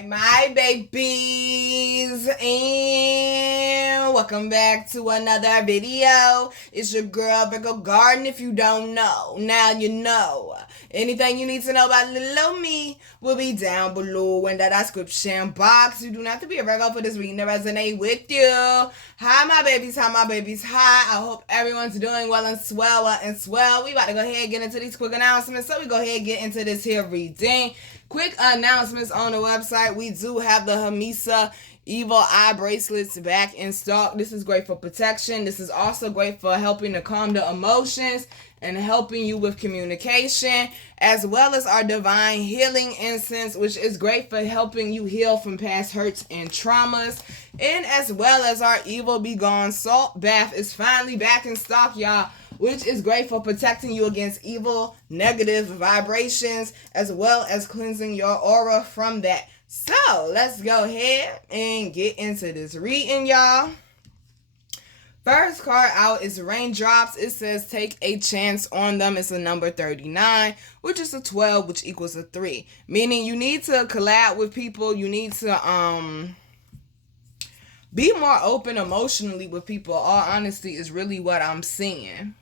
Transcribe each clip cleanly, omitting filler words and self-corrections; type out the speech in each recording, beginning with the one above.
My babies, and welcome back to another video. It's your girl Virgo Garden. If you don't know, now you know. Anything you need to know about little me will be down below in the description box. You do not have to be a Virgo for this reading to resonate with you. Hi my babies, hi my babies, hi. I hope everyone's doing well and swell. We about to go ahead and get into these quick announcements. So we go ahead and get into this here reading. Quick announcements on the website. We do have the Hamisa Evil Eye Bracelets back in stock. This is great for protection. This is also great for helping to calm the emotions and helping you with communication, as well as our Divine Healing Incense, which is great for helping you heal from past hurts and traumas, and as well as our Evil Be Gone Salt Bath is finally back in stock, y'all, which is great for protecting you against evil, negative vibrations, as well as cleansing your aura from that. So, let's go ahead and get into this reading, y'all. First card out is Raindrops. It says take a chance on them. It's a number 39, which is a 12, which equals a 3. Meaning you need to collab with people. You need to be more open emotionally with people. All honesty is really what I'm seeing.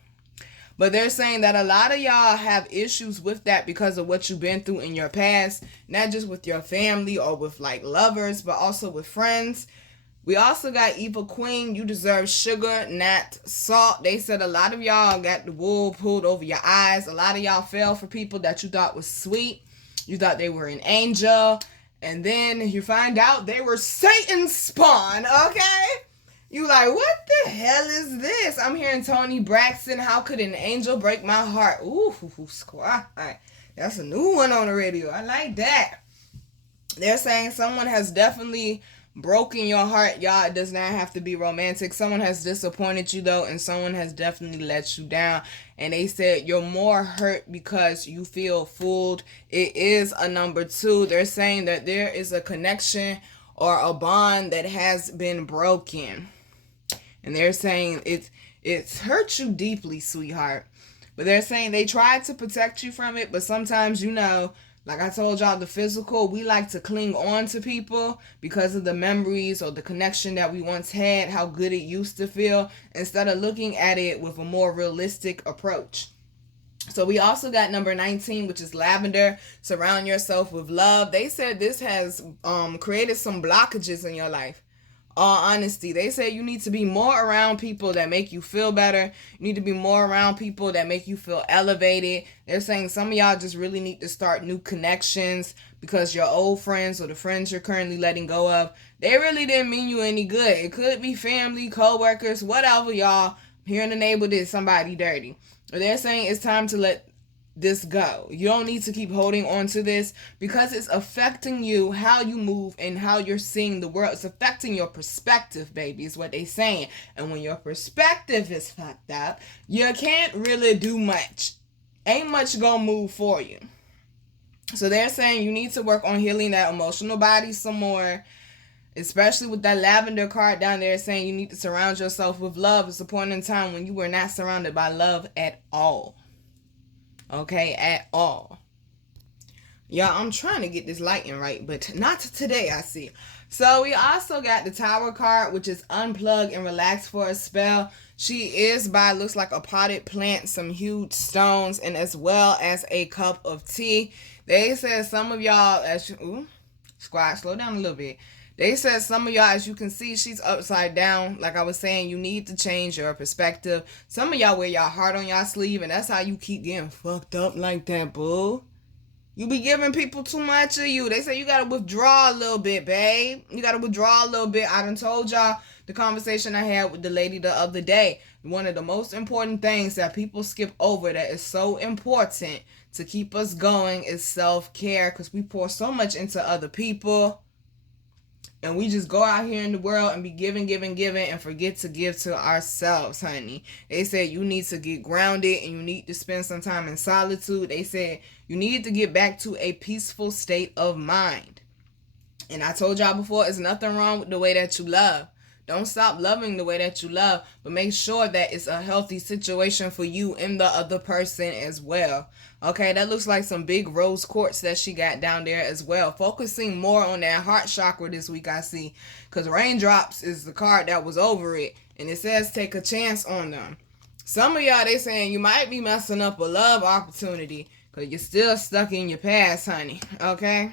But they're saying that a lot of y'all have issues with that because of what you've been through in your past. Not just with your family or with like lovers, but also with friends. We also got Evil Queen. You deserve sugar, not salt. They said a lot of y'all got the wool pulled over your eyes. A lot of y'all fell for people that you thought was sweet. You thought they were an angel. And then you find out they were Satan's spawn, okay? You like, what the hell is this? I'm hearing Tony Braxton, how could an angel break my heart? Ooh, squat. That's a new one on the radio. I like that. They're saying someone has definitely broken your heart. Y'all, it does not have to be romantic. Someone has disappointed you, though, and someone has definitely let you down. And they said you're more hurt because you feel fooled. It is a number 2. They're saying that there is a connection or a bond that has been broken. And they're saying it's hurt you deeply, sweetheart. But they're saying they tried to protect you from it, but sometimes, you know, like I told y'all, the physical, we like to cling on to people because of the memories or the connection that we once had, how good it used to feel, instead of looking at it with a more realistic approach. So we also got number 19, which is Lavender. Surround yourself with love. They said this has created some blockages in your life. All honesty, they say you need to be more around people that make you feel better. You need to be more around people that make you feel elevated. They're saying some of y'all just really need to start new connections because your old friends or the friends you're currently letting go of, they really didn't mean you any good. It could be family, co-workers, whatever, y'all. Here in the neighborhood did somebody dirty. They're saying it's time to let this go. You don't need to keep holding on to this because it's affecting you, how you move and how you're seeing the world. It's affecting your perspective, baby, is what they're saying. And when your perspective is fucked up, you can't really do much. Ain't much gonna move for you. So they're saying you need to work on healing that emotional body some more, especially with that lavender card down there saying you need to surround yourself with love. It's a point in time when you were not surrounded by love at all. Okay, at all. Y'all, I'm trying to get this lighting right, but not today, I see. So we also got the Tower card, which is unplug and relax for a spell. She is by, looks like a potted plant, some huge stones, and as well as a cup of tea. They said some of y'all, squad, slow down a little bit. They said some of y'all, as you can see, she's upside down. Like I was saying, you need to change your perspective. Some of y'all wear y'all heart on y'all sleeve, and that's how you keep getting fucked up like that, boo. You be giving people too much of you. They say you got to withdraw a little bit, babe. You got to withdraw a little bit. I done told y'all the conversation I had with the lady the other day. One of the most important things that people skip over that is so important to keep us going is self-care, because we pour so much into other people. And we just go out here in the world and be giving, and forget to give to ourselves, honey. They said you need to get grounded and you need to spend some time in solitude. They said you need to get back to a peaceful state of mind. And I told y'all before, there's nothing wrong with the way that you love. Don't stop loving the way that you love, but make sure that it's a healthy situation for you and the other person as well. Okay, that looks like some big rose quartz that she got down there as well. Focusing more on that heart chakra this week, I see. Because raindrops is the card that was over it. And it says take a chance on them. Some of y'all, they saying you might be messing up a love opportunity because you're still stuck in your past, honey. Okay?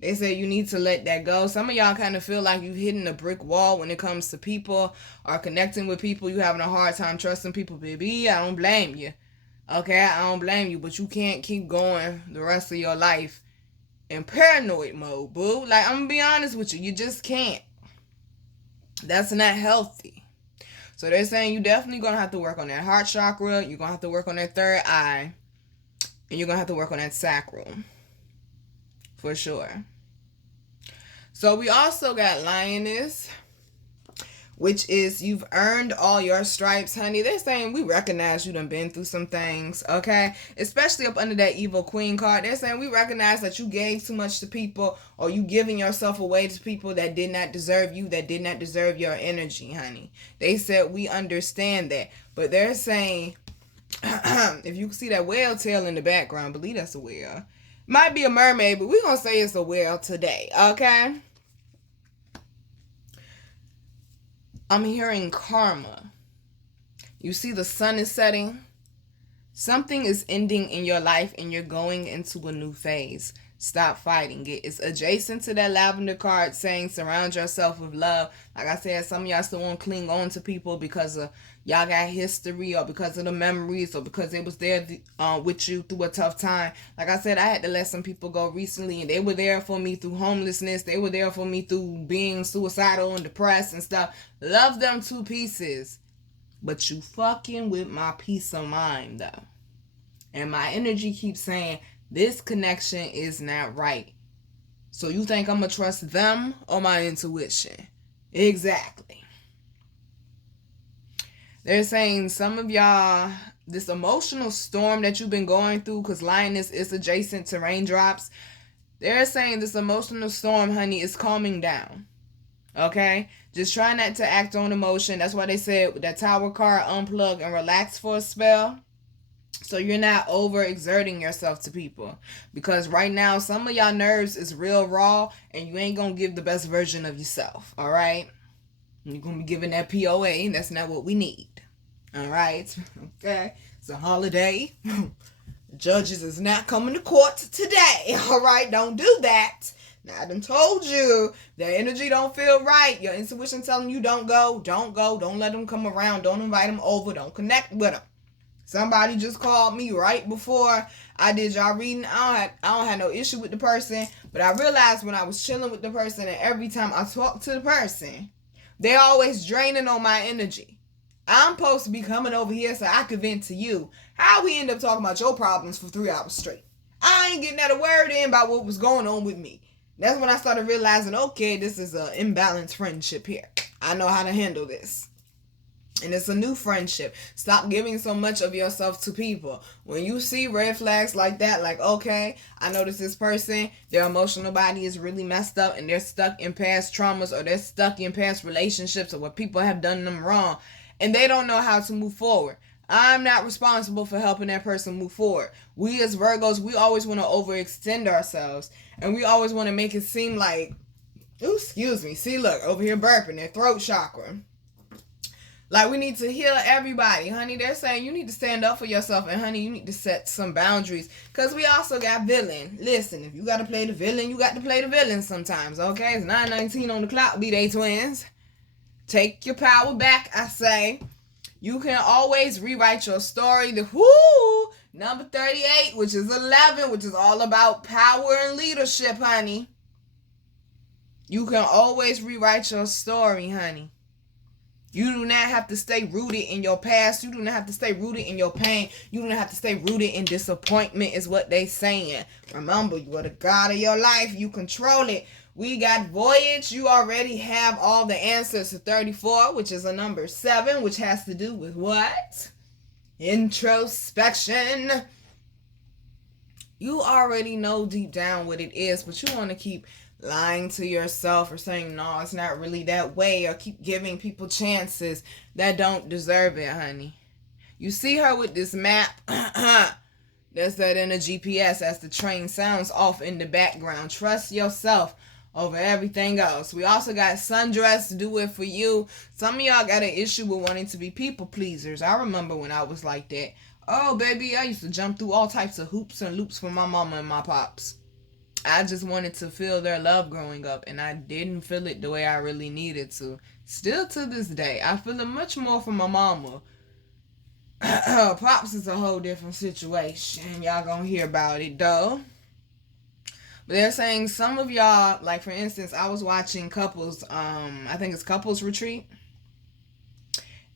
They say you need to let that go. Some of y'all kind of feel like you've hit a brick wall when it comes to people or connecting with people. You having a hard time trusting people, baby. I don't blame you. Okay, I don't blame you, but you can't keep going the rest of your life in paranoid mode, boo. Like, I'm gonna be honest with you, you just can't. That's not healthy. So they're saying you definitely gonna have to work on that heart chakra, you're gonna have to work on that third eye, and you're gonna have to work on that sacral. For sure. So we also got Lioness, which is you've earned all your stripes, honey. They're saying we recognize you done been through some things, okay? Especially up under that evil queen card. They're saying we recognize that you gave too much to people, or you giving yourself away to people that did not deserve you, that did not deserve your energy, honey. They said we understand that. But they're saying, if you see that whale tail in the background, believe that's a whale. Might be a mermaid, but we're going to say it's a whale today, okay? I'm hearing karma. You see the sun is setting. Something is ending in your life and you're going into a new phase. Stop fighting it. It's adjacent to that lavender card saying surround yourself with love. Like I said, some of y'all still want to cling on to people because of y'all got history or because of the memories or because they was there with you through a tough time. Like I said, I had to let some people go recently and they were there for me through homelessness. They were there for me through being suicidal and depressed and stuff. Love them to pieces. But you fucking with my peace of mind though. And my energy keeps saying this connection is not right. So you think I'm going to trust them or my intuition? Exactly. They're saying some of y'all, this emotional storm that you've been going through, because Lioness is adjacent to raindrops. They're saying this emotional storm, honey, is calming down. Okay? Just try not to act on emotion. That's why they said with that Tower card, unplug and relax for a spell. So you're not overexerting yourself to people. Because right now, some of y'all nerves is real raw and you ain't going to give the best version of yourself. All right? You're going to be giving that POA and that's not what we need. All right? Okay? It's a holiday. Judges is not coming to court today. All right? Don't do that. Now, I done told you that energy don't feel right. Your intuition telling you don't go. Don't go. Don't let them come around. Don't invite them over. Don't connect with them. Somebody just called me right before I did y'all reading. I don't have no issue with the person, but I realized when I was chilling with the person and every time I talk to the person, they always draining on my energy. I'm supposed to be coming over here so I could vent to you. How we end up talking about your problems for 3 hours straight? I ain't getting that a word in about what was going on with me. That's when I started realizing, okay, this is an imbalanced friendship here. I know how to handle this. And it's a new friendship. Stop giving so much of yourself to people. When you see red flags like that, like, okay, I notice this person, their emotional body is really messed up and they're stuck in past traumas or they're stuck in past relationships or what people have done them wrong and they don't know how to move forward. I'm not responsible for helping that person move forward. We as Virgos, we always want to overextend ourselves and we always want to make it seem like, ooh, excuse me. See, look, over here burping, their throat chakra. Like, we need to heal everybody, honey. They're saying you need to stand up for yourself. And, honey, you need to set some boundaries. Because we also got villain. Listen, if you got to play the villain, you got to play the villain sometimes, okay? It's 9:19 on the clock, B-Day twins. Take your power back, I say. You can always rewrite your story. Number 38, which is 11, which is all about power and leadership, honey. You can always rewrite your story, honey. You do not have to stay rooted in your past. You do not have to stay rooted in your pain. You do not have to stay rooted in disappointment is what they saying. Remember, you are the God of your life. You control it. We got Voyage. You already have all the answers to 34, which is a number 7, which has to do with what? Introspection. You already know deep down what it is, but you want to keep lying to yourself or saying, no, it's not really that way, or keep giving people chances that don't deserve it, honey. You see her with this map. That's that in a GPS as the train sounds off in the background. Trust yourself over everything else. We also got Sundress, do it for you. Some of y'all got an issue with wanting to be people pleasers. I remember when I was like that. Oh, baby, I used to jump through all types of hoops and loops for my mama and my pops. I just wanted to feel their love growing up, and I didn't feel it the way I really needed to. Still to this day, I feel it much more from my mama. Pops is a whole different situation. Y'all gonna hear about it though. But they're saying some of y'all, like for instance, I was watching couples, I think it's couples retreat.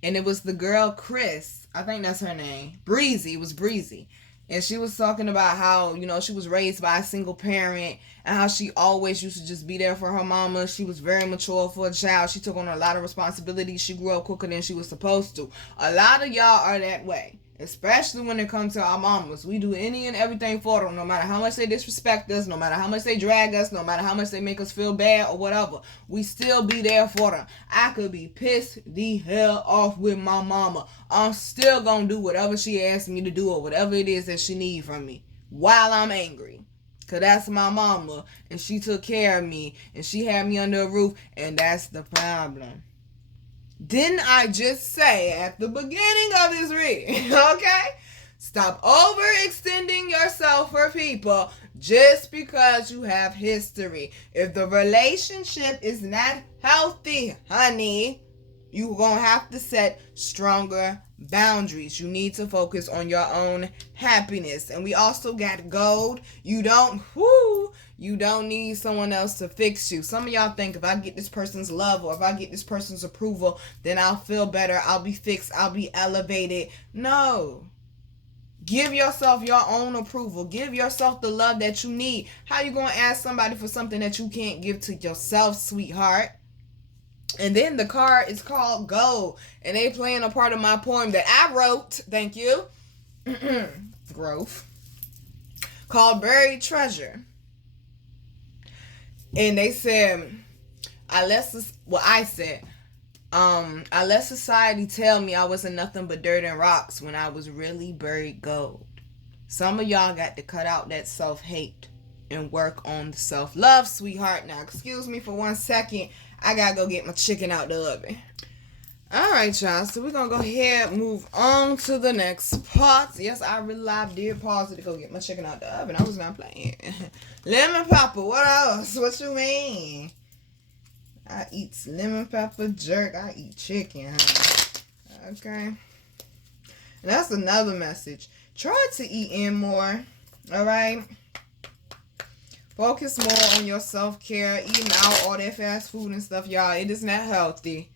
And it was the girl Chris, I think that's her name. Breezy, it was Breezy. And she was talking about how, you know, she was raised by a single parent and how she always used to just be there for her mama. She was very mature for a child. She took on a lot of responsibilities. She grew up quicker than she was supposed to. A lot of y'all are that way, especially when it comes to our mamas. We do any and everything for them, no matter how much they disrespect us, no matter how much they drag us, no matter how much they make us feel bad or whatever. We still be there for them. I could be pissed the hell off with my mama. I'm still gonna do whatever she asks me to do or whatever it is that she needs from me while I'm angry. Cause that's my mama and she took care of me and she had me under a roof, and that's the problem. Didn't I just say at the beginning of this reading, okay? Stop overextending yourself for people just because you have history. If the relationship is not healthy, honey, you're going to have to set stronger boundaries. You need to focus on your own happiness. And we also got gold. You don't need someone else to fix you. Some of y'all think if I get this person's love or if I get this person's approval, then I'll feel better. I'll be fixed. I'll be elevated. No. Give yourself your own approval. Give yourself the love that you need. How you going to ask somebody for something that you can't give to yourself, sweetheart? And then the card is called Gold. And they playing a part of my poem that I wrote. Thank you. Growth. Called Buried Treasure. And they said, I let society tell me I wasn't nothing but dirt and rocks when I was really buried gold. Some of y'all got to cut out that self-hate and work on the self-love, sweetheart. Now, excuse me for 1 second. I gotta go get my chicken out the oven. Alright, y'all. So we're gonna go ahead and move on to the next part. Yes, I really did pause it to go get my chicken out the oven. I was not playing. Lemon pepper, what else? What you mean? I eat lemon pepper jerk. I eat chicken, huh? Okay. And that's another message. Try to eat in more. Alright? Focus more on your self-care. Eating out all that fast food and stuff, y'all. It is not healthy.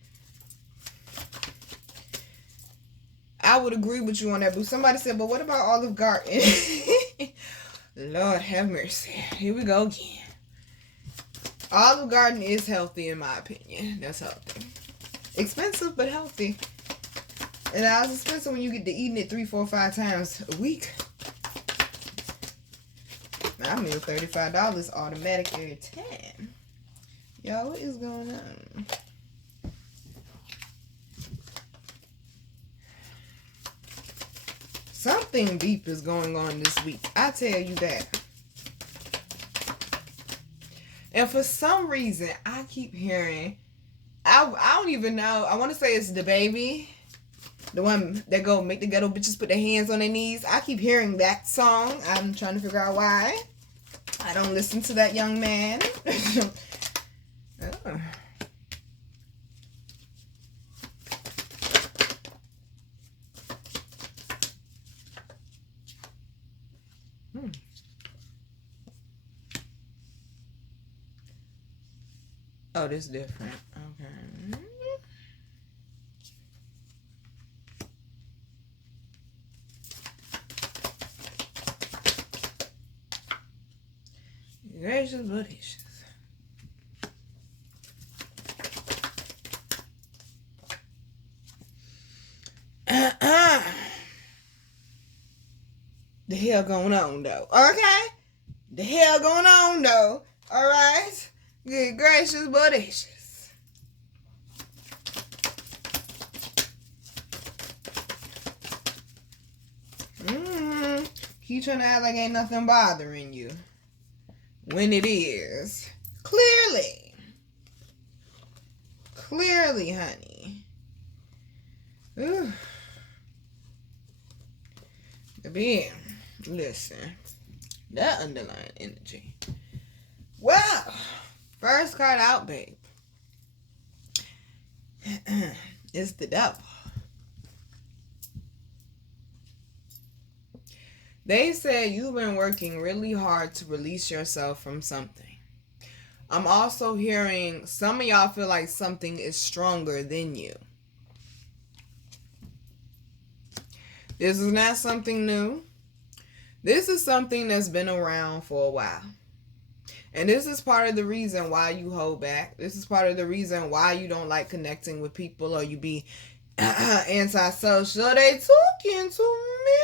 I would agree with you on that, boo. Somebody said, but what about Olive Garden? Lord have mercy. Here we go again. Olive Garden is healthy in my opinion. That's healthy. Expensive, but healthy. And it's expensive when you get to eating it 3, 4, 5 times a week. My meal $35 automatic every time. Y'all, what is going on? Something deep is going on this week. I tell you that. And for some reason, I keep hearing, I don't even know. I want to say it's the baby. The one that go make the ghetto bitches put their hands on their knees. I keep hearing that song. I'm trying to figure out why. I don't listen to that young man. Oh. Oh, this is different. Okay. Gracious, delicious. The hell going on though? Okay? The hell going on though? Alright? Good gracious, bodacious. Keep trying to act like ain't nothing bothering you. When it is. Clearly. Clearly, honey. Ooh. Baby, listen. That underlying energy. Well, first card out, babe. It's the devil. They said you've been working really hard to release yourself from something. I'm also hearing some of y'all feel like something is stronger than you. This is not something new. This is something that's been around for a while. And this is part of the reason why you hold back. This is part of the reason why you don't like connecting with people, or you be antisocial. They talking to me.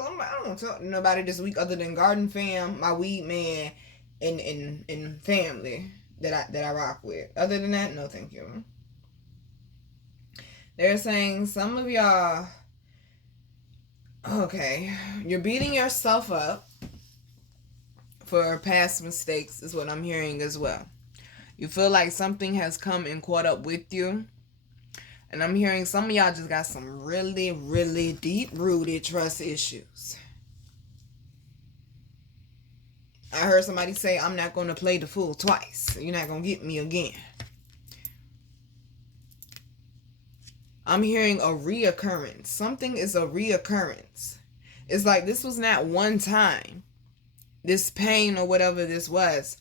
I don't talk to nobody this week other than Garden Fam, my weed man, and family that I rock with. Other than that, no thank you. They're saying some of y'all, okay, you're beating yourself up for past mistakes is what I'm hearing as well. You feel like something has come and caught up with you. And I'm hearing some of y'all just got some really, really deep-rooted trust issues. I heard somebody say, I'm not going to play the fool twice. You're not going to get me again. I'm hearing a reoccurrence. Something is a reoccurrence. It's like this was not one time. This pain or whatever this was.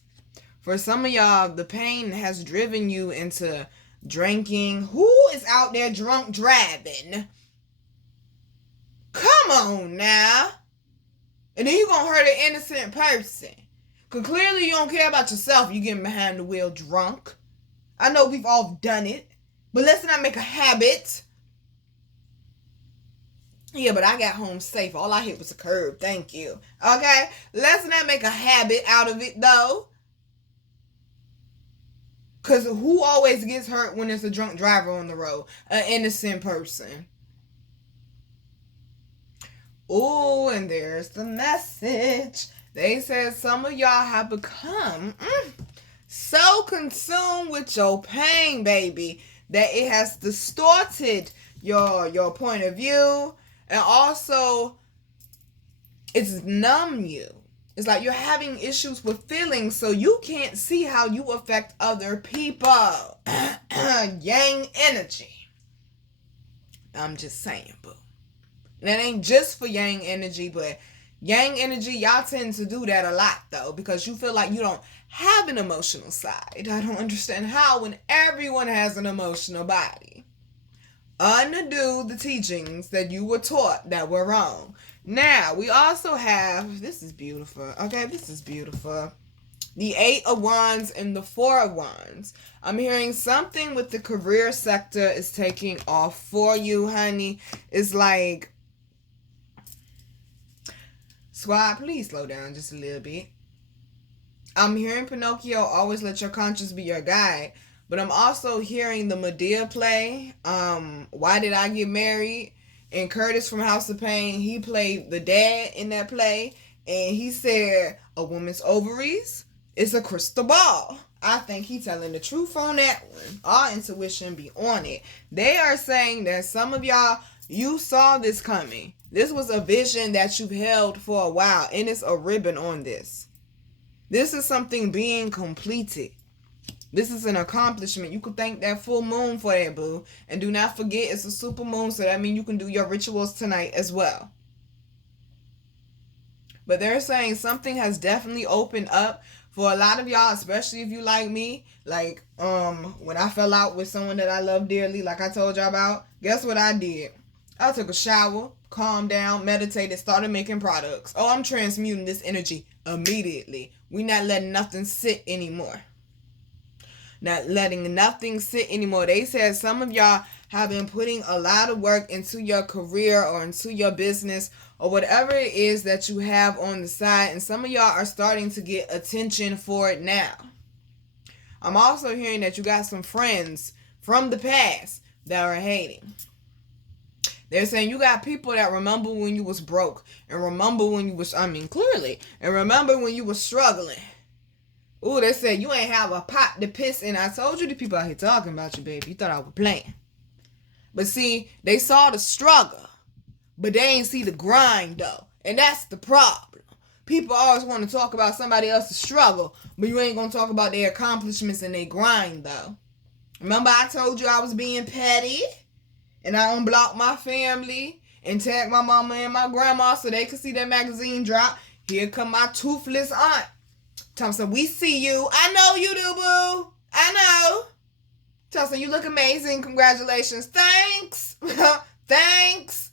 For some of y'all, the pain has driven you into drinking. Who is out there drunk driving? Come on now. And then you're going to hurt an innocent person. Because clearly you don't care about yourself. You getting behind the wheel drunk. I know we've all done it. But let's not make a habit. Yeah, but I got home safe. All I hit was a curb. Thank you. Okay? Let's not make a habit out of it, though. Because who always gets hurt when there's a drunk driver on the road? An innocent person. Oh, and there's the message. They said some of y'all have become so consumed with your pain, baby, that it has distorted your point of view. And also, it's numb you. It's like you're having issues with feelings, so you can't see how you affect other people. Yang energy. I'm just saying, boo. And that ain't just for yang energy, but yang energy, y'all tend to do that a lot, though, because you feel like you don't have an emotional side. I don't understand how when everyone has an emotional body. Undo the teachings that you were taught that were wrong. Now, we also have, this is beautiful, okay, this is beautiful. The 8 of Wands and the 4 of Wands. I'm hearing something with the career sector is taking off for you, honey. It's like, squad, please slow down just a little bit. I'm hearing Pinocchio, always let your conscience be your guide. But I'm also hearing the Medea play, Why Did I Get Married? And Curtis from House of Pain, he played the dad in that play. And he said, a woman's ovaries is a crystal ball. I think he's telling the truth on that one. Our intuition be on it. They are saying that some of y'all, you saw this coming. This was a vision that you've held for a while. And it's a ribbon on this. This is something being completed. This is an accomplishment. You could thank that full moon for that, boo. And do not forget it's a super moon, so that means you can do your rituals tonight as well. But they're saying something has definitely opened up for a lot of y'all, especially if you like me. Like, when I fell out with someone that I love dearly, like I told y'all about, guess what I did? I took a shower, calmed down, meditated, started making products. Oh, I'm transmuting this energy immediately. We're not letting nothing sit anymore. Not letting nothing sit anymore. They said some of y'all have been putting a lot of work into your career or into your business or whatever it is that you have on the side. And some of y'all are starting to get attention for it now. I'm also hearing that you got some friends from the past that are hating. They're saying you got people that remember when you was broke and remember when you was, clearly, and remember when you was struggling. Ooh, they said you ain't have a pot to piss in. I told you the people out here talking about you, baby. You thought I was playing. But see, they saw the struggle, but they ain't see the grind, though. And that's the problem. People always want to talk about somebody else's struggle, but you ain't going to talk about their accomplishments and their grind, though. Remember I told you I was being petty? And I unblocked my family and tagged my mama and my grandma so they could see that magazine drop. Here come my toothless aunt. Thompson, we see you. I know you do, boo. I know. Thompson, you look amazing. Congratulations. Thanks. Thanks.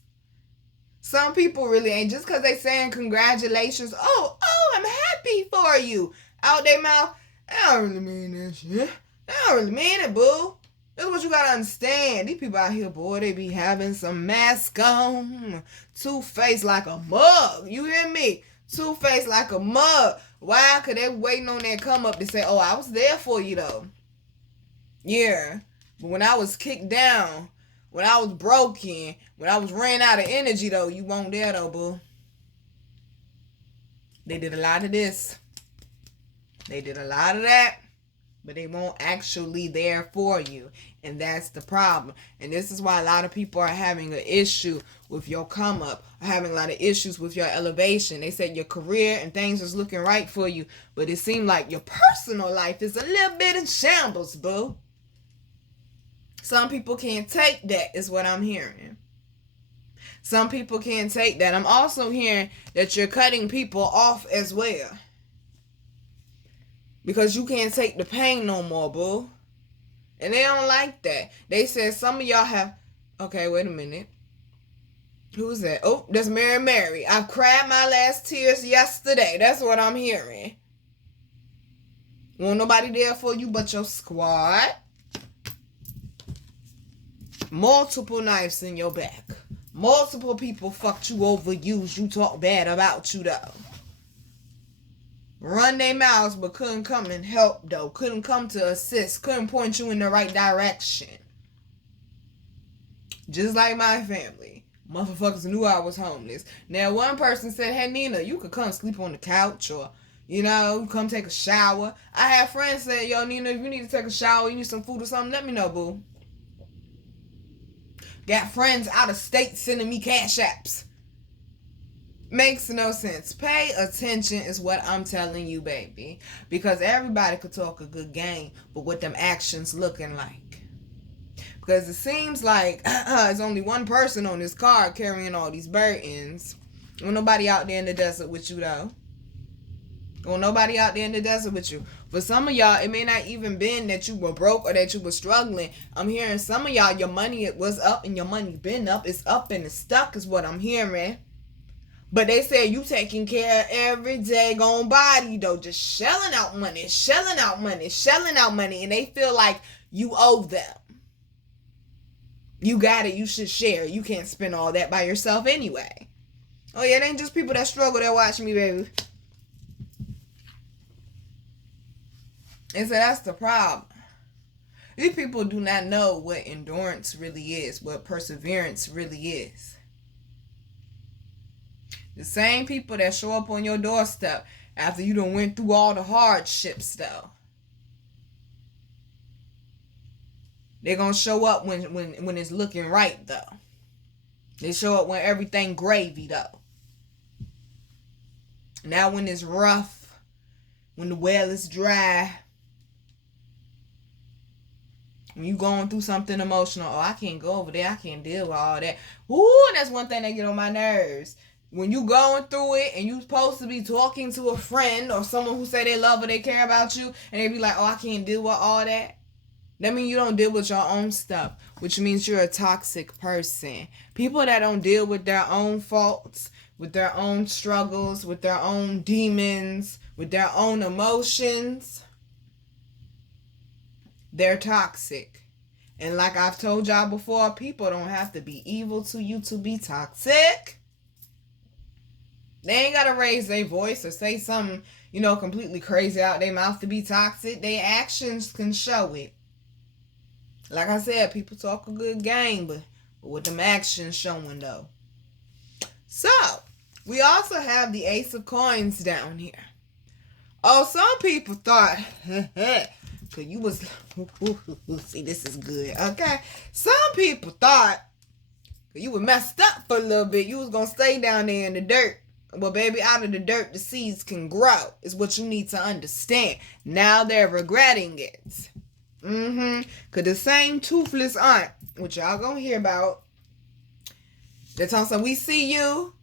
Some people really ain't. Just because they saying congratulations. Oh, I'm happy for you. Out their mouth. I don't really mean that shit. I don't really mean it, boo. That's what you gotta understand. These people out here, boy, they be having some mask on. Two-faced like a mug. You hear me? Two-faced like a mug. Why? Because they waiting on that come up to say, oh, I was there for you, though. Yeah. But when I was kicked down, when I was broken, when I was ran out of energy, though, you weren't there, though, boo. They did a lot of this. They did a lot of that. But they won't actually there for you. And that's the problem. And this is why a lot of people are having an issue with your come up. Having a lot of issues with your elevation. They said your career and things is looking right for you. But it seemed like your personal life is a little bit in shambles, boo. Some people can't take that is what I'm hearing. Some people can't take that. I'm also hearing that you're cutting people off as well. Because you can't take the pain no more, boo. And they don't like that. They said some of y'all have... Okay, wait a minute. Who's that? Oh, that's Mary. I cried my last tears yesterday. That's what I'm hearing. Won't nobody there for you but your squad. Multiple knives in your back. Multiple people fucked you over, used you, talk bad about you, though. Run their mouths, but couldn't come and help, though. Couldn't come to assist. Couldn't point you in the right direction. Just like my family. Motherfuckers knew I was homeless. Now, one person said, hey, Nina, you could come sleep on the couch or, come take a shower. I have friends say, yo, Nina, if you need to take a shower, you need some food or something, let me know, boo. Got friends out of state sending me cash apps. Makes no sense. Pay attention is what I'm telling you, baby. Because everybody could talk a good game, but what them actions looking like. Because it seems like there's only one person on this card carrying all these burdens. Well, nobody out there in the desert with you, though. Well, nobody out there in the desert with you. For some of y'all, it may not even been that you were broke or that you were struggling. I'm hearing some of y'all, your money was up and your money been up. It's up and it's stuck is what I'm hearing. But they said you taking care of every day gone body, though. Just shelling out money. And they feel like you owe them. You got it. You should share. You can't spend all that by yourself anyway. Oh, yeah, it ain't just people that struggle that watch me, baby. And so that's the problem. These people do not know what endurance really is, what perseverance really is. The same people that show up on your doorstep after you done went through all the hardships, though. They're going to show up when it's looking right, though. They show up when everything gravy, though. Now when it's rough, when the well is dry, when you going through something emotional, oh, I can't go over there, I can't deal with all that. Ooh, that's one thing that get on my nerves. When you going through it and you supposed to be talking to a friend or someone who say they love or they care about you, and they be like, oh, I can't deal with all that. That means you don't deal with your own stuff, which means you're a toxic person. People that don't deal with their own faults, with their own struggles, with their own demons, with their own emotions, they're toxic. And like I've told y'all before, people don't have to be evil to you to be toxic. They ain't gotta raise their voice or say something, completely crazy out their mouth to be toxic. Their actions can show it. Like I said, people talk a good game, but with them actions showing though. So, we also have the Ace of Coins down here. Oh, some people thought, cause you was, see, this is good, okay? Some people thought you were messed up for a little bit. You was gonna stay down there in the dirt. Well, baby, out of the dirt, the seeds can grow, is what you need to understand. Now they're regretting it. Because the same toothless aunt, which y'all gonna hear about, they're talking, we see you.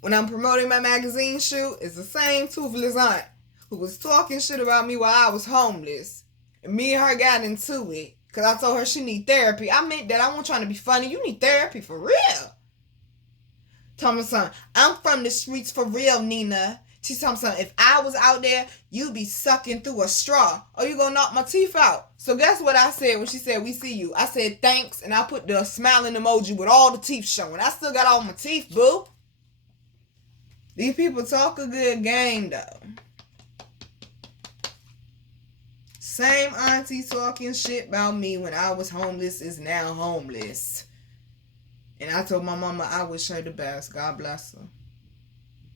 When I'm promoting my magazine shoot, it's the same toothless aunt who was talking shit about me while I was homeless. And me and her got into it because I told her she need therapy. I meant that. I wasn't trying to be funny. You need therapy for real. Thomas, son, I'm from the streets for real, Nina. She's telling me, son, if I was out there, you'd be sucking through a straw. Or you gonna knock my teeth out. So guess what I said when she said, we see you? I said, thanks. And I put the smiling emoji with all the teeth showing. I still got all my teeth, boo. These people talk a good game, though. Same auntie talking shit about me when I was homeless is now homeless. And I told my mama I wish her the best. God bless her.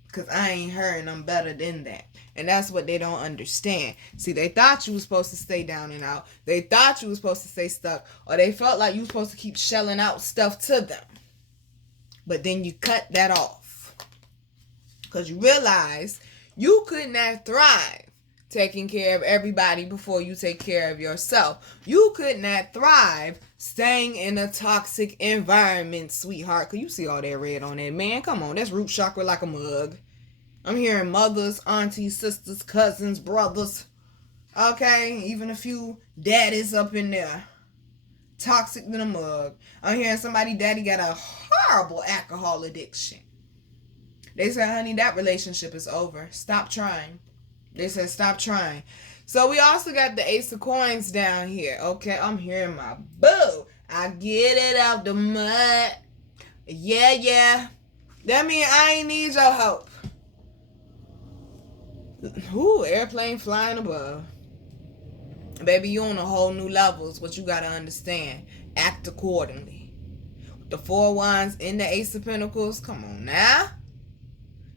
Because I ain't her and I'm better than that. And that's what they don't understand. See, they thought you was supposed to stay down and out. They thought you was supposed to stay stuck. Or they felt like you was supposed to keep shelling out stuff to them. But then you cut that off. Because you realize you could not thrive taking care of everybody before you take care of yourself. You could not thrive staying in a toxic environment, sweetheart. Because you see all that red on that. Man, come on. That's root chakra like a mug. I'm hearing mothers, aunties, sisters, cousins, brothers. Okay? Even a few daddies up in there. Toxic than a mug. I'm hearing somebody daddy got a horrible alcohol addiction. They said, honey, that relationship is over. Stop trying. They said, stop trying. So we also got the Ace of Coins down here. Okay, I'm hearing my boo. I get it out the mud. Yeah. That means I ain't need your help. Ooh, airplane flying above. Baby, you on a whole new level is what you got to understand. Act accordingly. The Four Wands in the Ace of Pentacles. Come on now.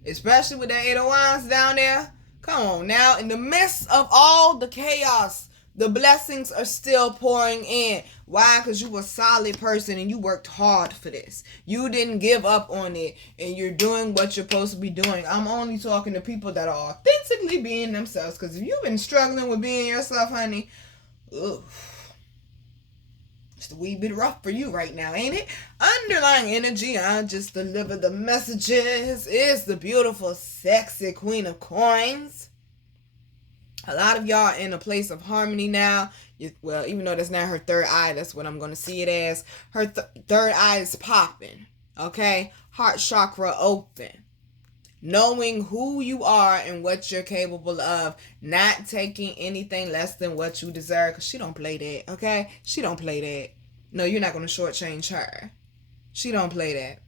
Especially with the Eight of Wands down there. Come on now. In the midst of all the chaos, the blessings are still pouring in. Why? Because you were a solid person and you worked hard for this. You didn't give up on it. And you're doing what you're supposed to be doing. I'm only talking to people that are authentically being themselves. Because if you've been struggling with being yourself, honey, it's a wee bit rough for you right now, ain't it? Underlying energy, I just deliver the messages, is the beautiful, sexy Queen of Coins. A lot of y'all are in a place of harmony now. Well, even though that's not her third eye, that's what I'm going to see it as. Her third eye is popping, okay? Heart chakra open. Knowing who you are and what you're capable of. Not taking anything less than what you deserve. Because she don't play that, okay? She don't play that. No, you're not going to shortchange her. She don't play that.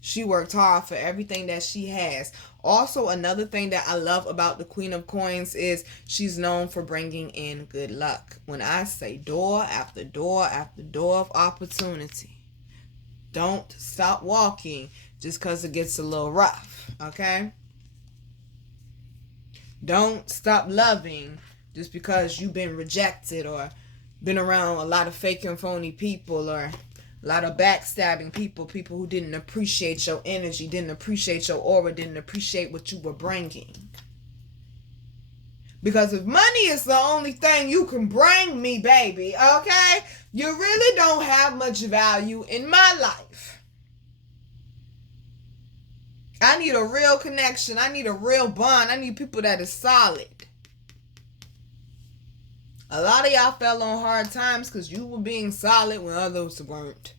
She worked hard for everything that she has. Also, another thing that I love about the Queen of Coins is she's known for bringing in good luck. When I say door after door after door of opportunity, don't stop walking just because it gets a little rough, okay? Don't stop loving just because you've been rejected or been around a lot of fake and phony people or a lot of backstabbing people who didn't appreciate your energy, didn't appreciate your aura, didn't appreciate what you were bringing. Because if money is the only thing you can bring me, baby, okay, you really don't have much value in my life. I need a real connection. I need a real bond. I need people that is solid. A lot of y'all fell on hard times because you were being solid when others weren't.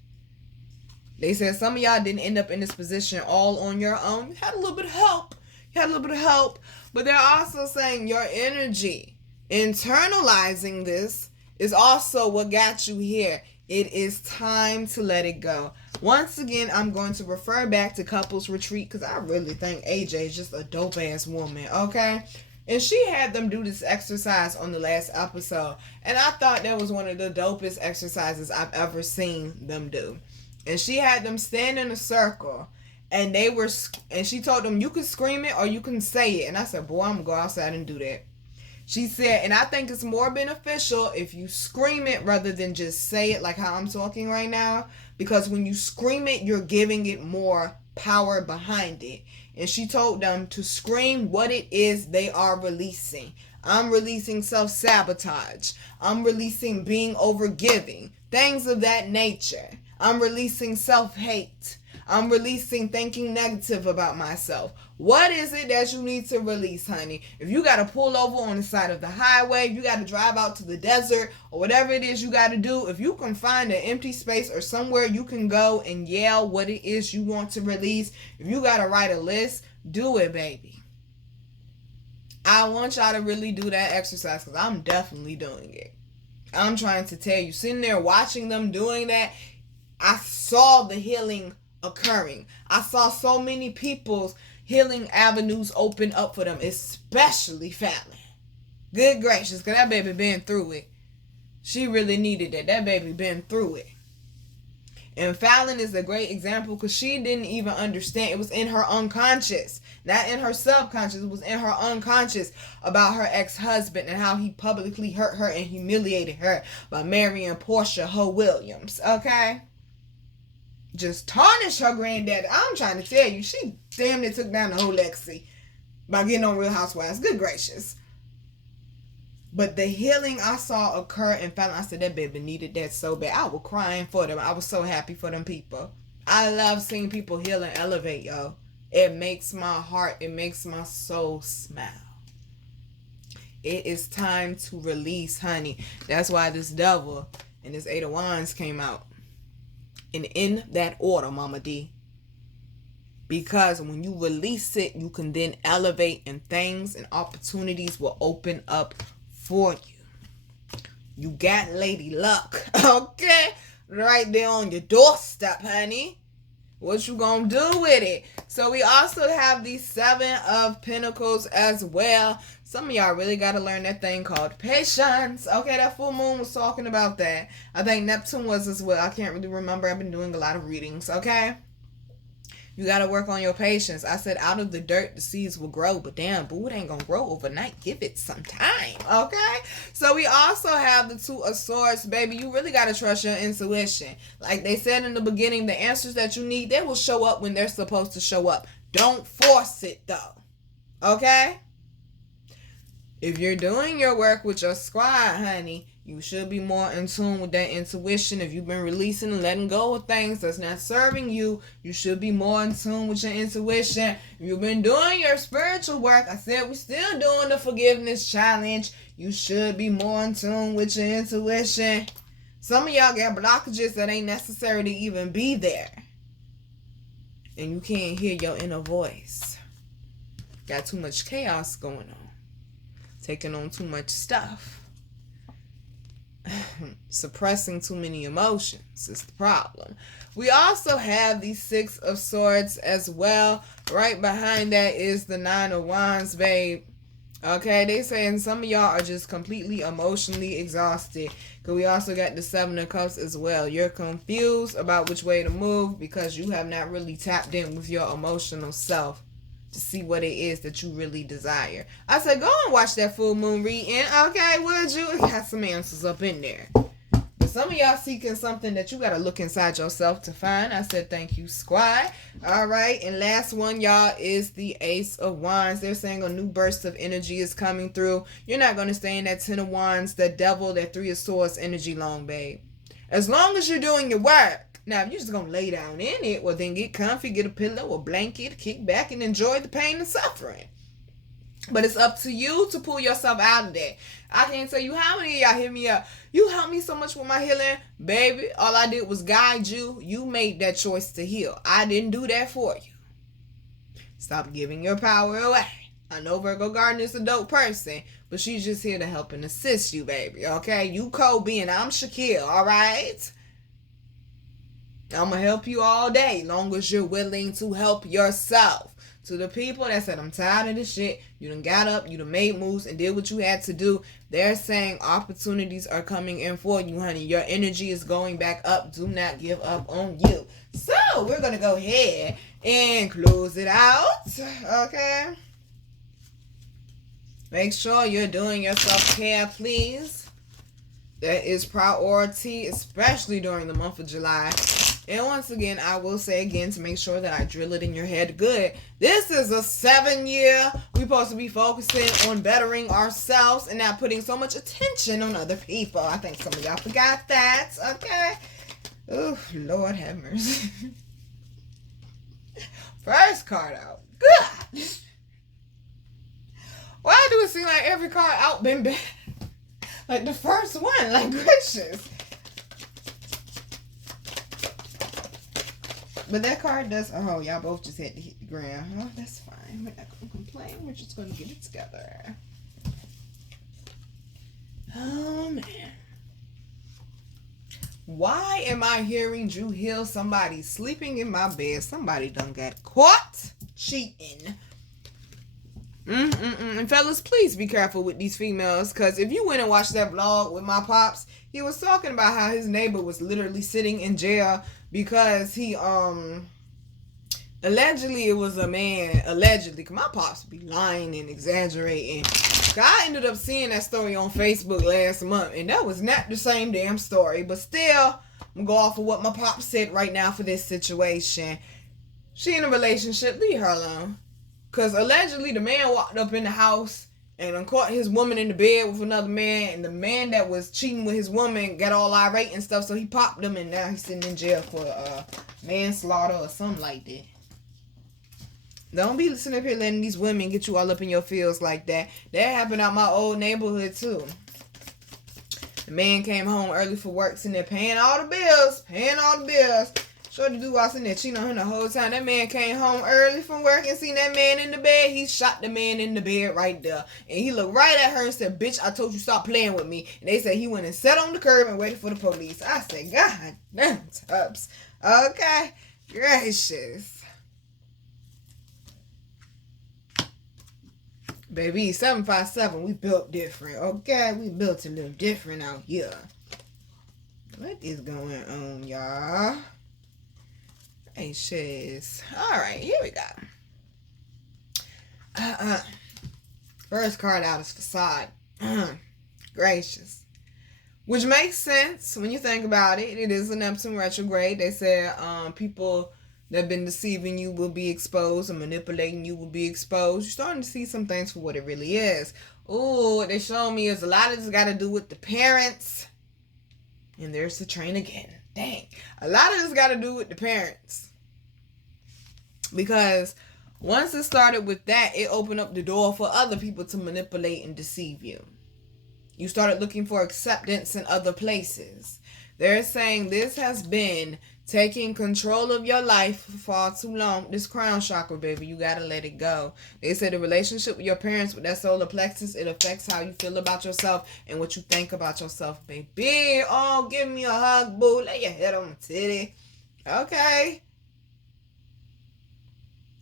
They said some of y'all didn't end up in this position all on your own. You had a little bit of help. But they're also saying your energy, internalizing this, is also what got you here. It is time to let it go. Once again, I'm going to refer back to Couples Retreat because I really think AJ is just a dope ass woman, okay? And she had them do this exercise on the last episode. And I thought that was one of the dopest exercises I've ever seen them do. And she had them stand in a circle. And she told them, you can scream it or you can say it. And I said, boy, I'm going to go outside and do that. She said, and I think it's more beneficial if you scream it rather than just say it like how I'm talking right now. Because when you scream it, you're giving it more power behind it. And she told them to scream what it is they are releasing. I'm releasing self-sabotage. I'm releasing being overgiving. Things of that nature. I'm releasing self-hate. I'm releasing thinking negative about myself. What is it that you need to release, honey? If you got to pull over on the side of the highway, if you got to drive out to the desert, or whatever it is you got to do, if you can find an empty space or somewhere you can go and yell what it is you want to release, if you got to write a list, do it, baby. I want y'all to really do that exercise because I'm definitely doing it. I'm trying to tell you, sitting there watching them doing that, I saw the healing occurring. I saw so many people's healing avenues open up for them, especially Fallon. Good gracious, because that baby been through it. She really needed that. That baby been through it. And Fallon is a great example because she didn't even understand. It was in her unconscious, not in her subconscious. It was in her unconscious about her ex-husband and how he publicly hurt her and humiliated her by marrying Portia Ho Williams. Okay? Just tarnish her granddaddy. I'm trying to tell you, she damn near took down the whole Lexi by getting on Real Housewives. Good gracious. But the healing I saw occur in Fallon, I said that baby needed that so bad. I was crying for them. I was so happy for them people. I love seeing people heal and elevate, yo. It makes my heart, it makes my soul smile. It is time to release, honey. That's why this devil and this Eight of Wands came out. And in that order, Mama D. Because when you release it, you can then elevate and things and opportunities will open up for you. You got Lady Luck, okay? Right there on your doorstep, honey. What you gonna do with it? So we also have the Seven of Pentacles as well. Some of y'all really got to learn that thing called patience. Okay, that full moon was talking about that. I think Neptune was as well. I can't really remember. I've been doing a lot of readings, okay? You got to work on your patience. I said out of the dirt, the seeds will grow. But damn, boo, it ain't going to grow overnight. Give it some time, okay? So we also have the Two of Swords, baby. You really got to trust your intuition. Like they said in the beginning, the answers that you need, they will show up when they're supposed to show up. Don't force it, though, okay? If you're doing your work with your squad, honey, you should be more in tune with that intuition. If you've been releasing and letting go of things that's not serving you, you should be more in tune with your intuition. If you've been doing your spiritual work, I said we're still doing the forgiveness challenge. You should be more in tune with your intuition. Some of y'all got blockages that ain't necessary to even be there. And you can't hear your inner voice. Got too much chaos going on. Taking on too much stuff. Suppressing too many emotions is the problem. We also have the Six of Swords as well. Right behind that is the Nine of Wands, babe. Okay, they saying some of y'all are just completely emotionally exhausted. Because we also got the Seven of Cups as well. You're confused about which way to move because you have not really tapped in with your emotional self to see what it is that you really desire. I said, go and watch that full moon reading. Okay, would you? It got some answers up in there. But some of y'all seeking something that you got to look inside yourself to find. I said, thank you, squad. All right, and last one, y'all, is the Ace of Wands. They're saying a new burst of energy is coming through. You're not going to stay in that Ten of Wands, that Devil, that Three of Swords energy long, babe. As long as you're doing your work. Now, if you're just going to lay down in it, well, then get comfy, get a pillow or blanket, kick back, and enjoy the pain and suffering. But it's up to you to pull yourself out of that. I can't tell you how many of y'all hit me up. You helped me so much with my healing. Baby, all I did was guide you. You made that choice to heal. I didn't do that for you. Stop giving your power away. I know Virgo Garden is a dope person, but she's just here to help and assist you, baby, okay? You Kobe and I'm Shaquille, all right? I'm going to help you all day, long as you're willing to help yourself. To the people that said, I'm tired of this shit, you done got up, you done made moves and did what you had to do, they're saying opportunities are coming in for you, honey. Your energy is going back up. Do not give up on you. So, we're going to go ahead and close it out, okay? Make sure you're doing your self-care, please. That is priority, especially during the month of July. And once again, I will say again to make sure that I drill it in your head good. This is a 7-year. We're supposed to be focusing on bettering ourselves and not putting so much attention on other people. I think some of y'all forgot that, okay? Oof, Lord have mercy. First card out. God. Why do it seem like every card out been bad? Like the first one, like gracious. But that card does, oh, y'all both just had to hit the ground. Oh, that's fine. We're not going to complain. We're just going to get it together. Oh, man. Why am I hearing Drew Hill? Somebody sleeping in my bed. Somebody done got caught cheating. And fellas, please be careful with these females, because if you went and watched that vlog with my pops, he was talking about how his neighbor was literally sitting in jail because he allegedly it was a man, allegedly, because my pops be lying and exaggerating. I ended up seeing that story on Facebook last month, and that was not the same damn story, but still, I'm going to go off of what my pops said right now for this situation. She in a relationship, leave her alone. Because allegedly the man walked up in the house and caught his woman in the bed with another man. And the man that was cheating with his woman got all irate and stuff. So he popped him and now he's sitting in jail for manslaughter or something like that. Don't be sitting up here letting these women get you all up in your feels like that. That happened out my old neighborhood too. The man came home early for work, sitting there paying all the bills. Shorty do was in there cheating on him the whole time. That man came home early from work and seen that man in the bed. He shot the man in the bed right there. And he looked right at her and said, bitch, I told you stop playing with me. And they said he went and sat on the curb and waited for the police. I said, God damn, Tubbs. Okay. Gracious. Baby, 757, we built different. Okay? We built a little different out here. What is going on, y'all? Hey, shiz. Alright, here we go. First card out is facade. Gracious. Which makes sense when you think about it. It is a Neptune retrograde. They said people that have been deceiving you will be exposed and manipulating you will be exposed. You're starting to see some things for what it really is. Ooh, what they showing me is a lot of this got to do with the parents. And there's the train again. Dang. A lot of this got to do with the parents. Because once it started with that, it opened up the door for other people to manipulate and deceive you. You started looking for acceptance in other places. They're saying this has been taking control of your life for far too long. This crown chakra, baby, you got to let it go. They said the relationship with your parents, with that solar plexus, it affects how you feel about yourself and what you think about yourself, baby. Oh, give me a hug, boo. Lay your head on my titty. Okay.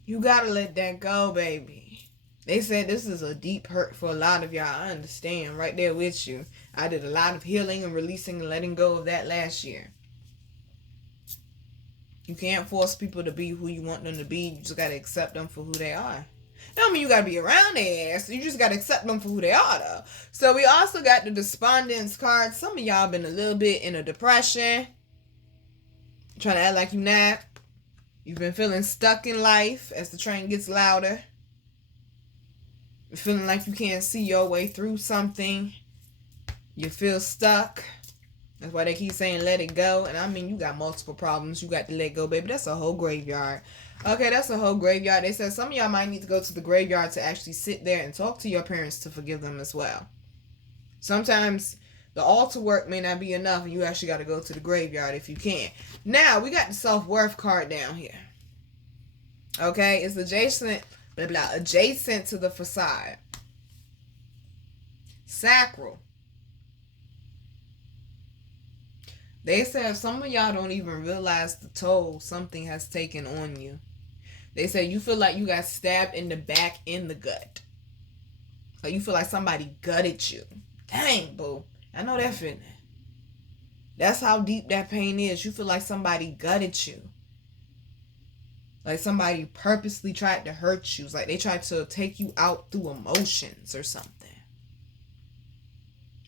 You got to let that go, baby. They said this is a deep hurt for a lot of y'all. I understand. Right there with you. I did a lot of healing and releasing and letting go of that last year. You can't force people to be who you want them to be. You just got to accept them for who they are. Don't mean you got to be around their ass. You just got to accept them for who they are, though. So we also got the despondence card. Some of y'all been a little bit in a depression. Trying to act like you not. You've been feeling stuck in life as the train gets louder. You're feeling like you can't see your way through something. You feel stuck. That's why they keep saying let it go. And I mean, you got multiple problems. You got to let go, baby. That's a whole graveyard. Okay, that's a whole graveyard. They said some of y'all might need to go to the graveyard to actually sit there and talk to your parents to forgive them as well. Sometimes the altar work may not be enough and you actually got to go to the graveyard if you can. Now, we got the self-worth card down here. Okay, it's adjacent, blah, blah, adjacent to the facade. Sacral. They said some of y'all don't even realize the toll something has taken on you. They said you feel like you got stabbed in the back in the gut. Like you feel like somebody gutted you. Dang, boo. I know that feeling. That's how deep that pain is. You feel like somebody gutted you. Like somebody purposely tried to hurt you. It's like they tried to take you out through emotions or something.